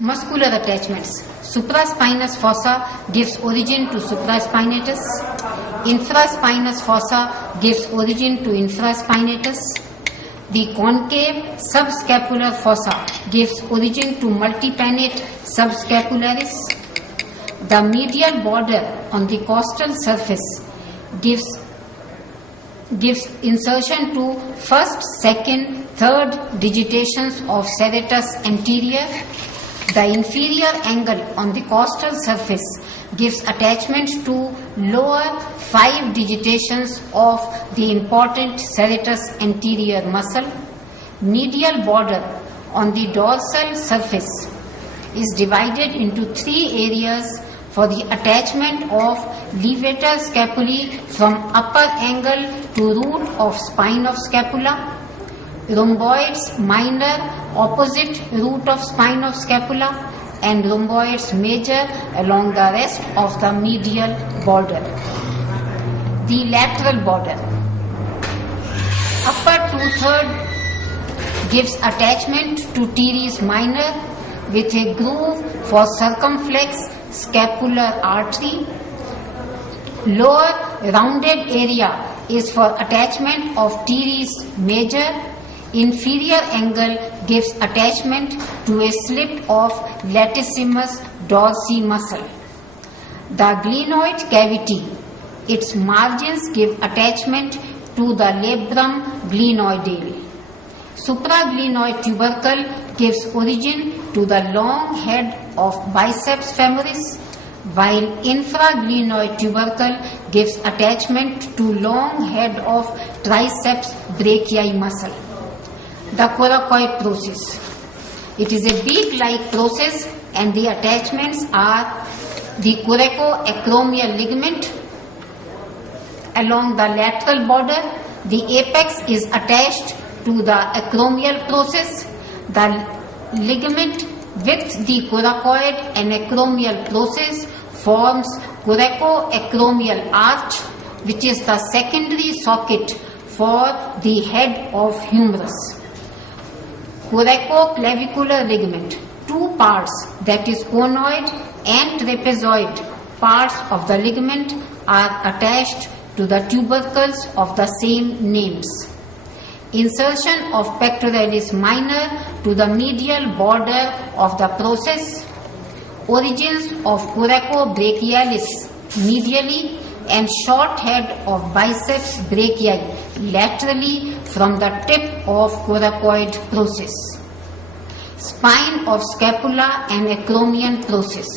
Muscular attachments. Supraspinous fossa gives origin to supraspinatus. Infraspinous fossa gives origin to infraspinatus. The concave subscapular fossa gives origin to multipennate subscapularis. The medial border on the costal surface gives insertion to first, second, third digitations of serratus anterior. The inferior angle on the costal surface gives attachment to lower 5 digitations of the important serratus anterior muscle. Medial border on the dorsal surface is divided into 3 areas for the attachment of levator scapulae from upper angle to root of spine of scapula. Rhomboids minor opposite root of spine of scapula, and rhomboids major along the rest of the medial border. The lateral border. Upper 2/3 gives attachment to teres minor with a groove for circumflex scapular artery. Lower rounded area is for attachment of teres major. Inferior angle gives attachment to a slip of latissimus dorsi muscle. The glenoid cavity, its margins give attachment to the labrum glenoidale. Supraglenoid tubercle gives origin to the long head of biceps femoris, while infraglenoid tubercle gives attachment to long head of triceps brachii muscle. The coracoid process. It is a beak-like process and the attachments are the coracoacromial ligament along the lateral border. The apex is attached to the acromial process. The ligament with the coracoid and acromial process forms coracoacromial arch, which is the secondary socket for the head of humerus. Coracoclavicular ligament. 2 parts, that is conoid and trapezoid parts of the ligament, are attached to the tubercles of the same names. Insertion of pectoralis minor to the medial border of the process. Origins of coracobrachialis medially and short head of biceps brachii laterally from the tip of coracoid process. Spine of scapula and acromion process.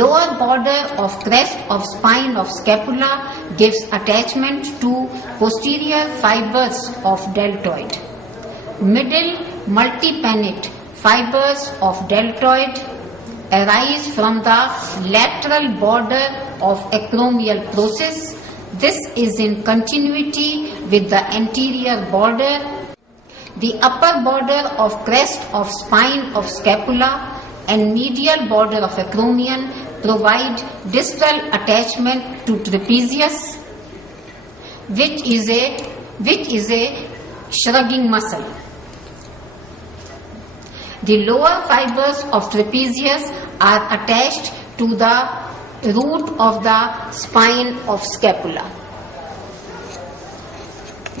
Lower border of crest of spine of scapula gives attachment to posterior fibers of deltoid. Middle multipennate fibers of deltoid arise from the lateral border of acromial process. This is in continuity with the anterior border. The upper border of crest of spine of scapula and medial border of acromion provide distal attachment to trapezius, which is a shrugging muscle. The lower fibers of trapezius are attached to the root of the spine of scapula.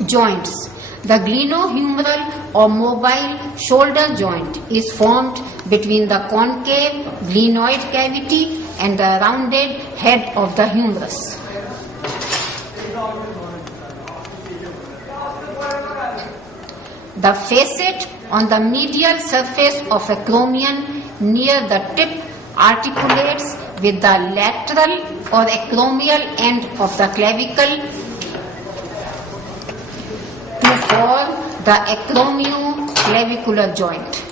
Joints. The glenohumeral or mobile shoulder joint is formed between the concave glenoid cavity and the rounded head of the humerus. The facet on the medial surface of acromion near the tip articulates with the lateral or acromial end of the clavicle to form the acromioclavicular joint.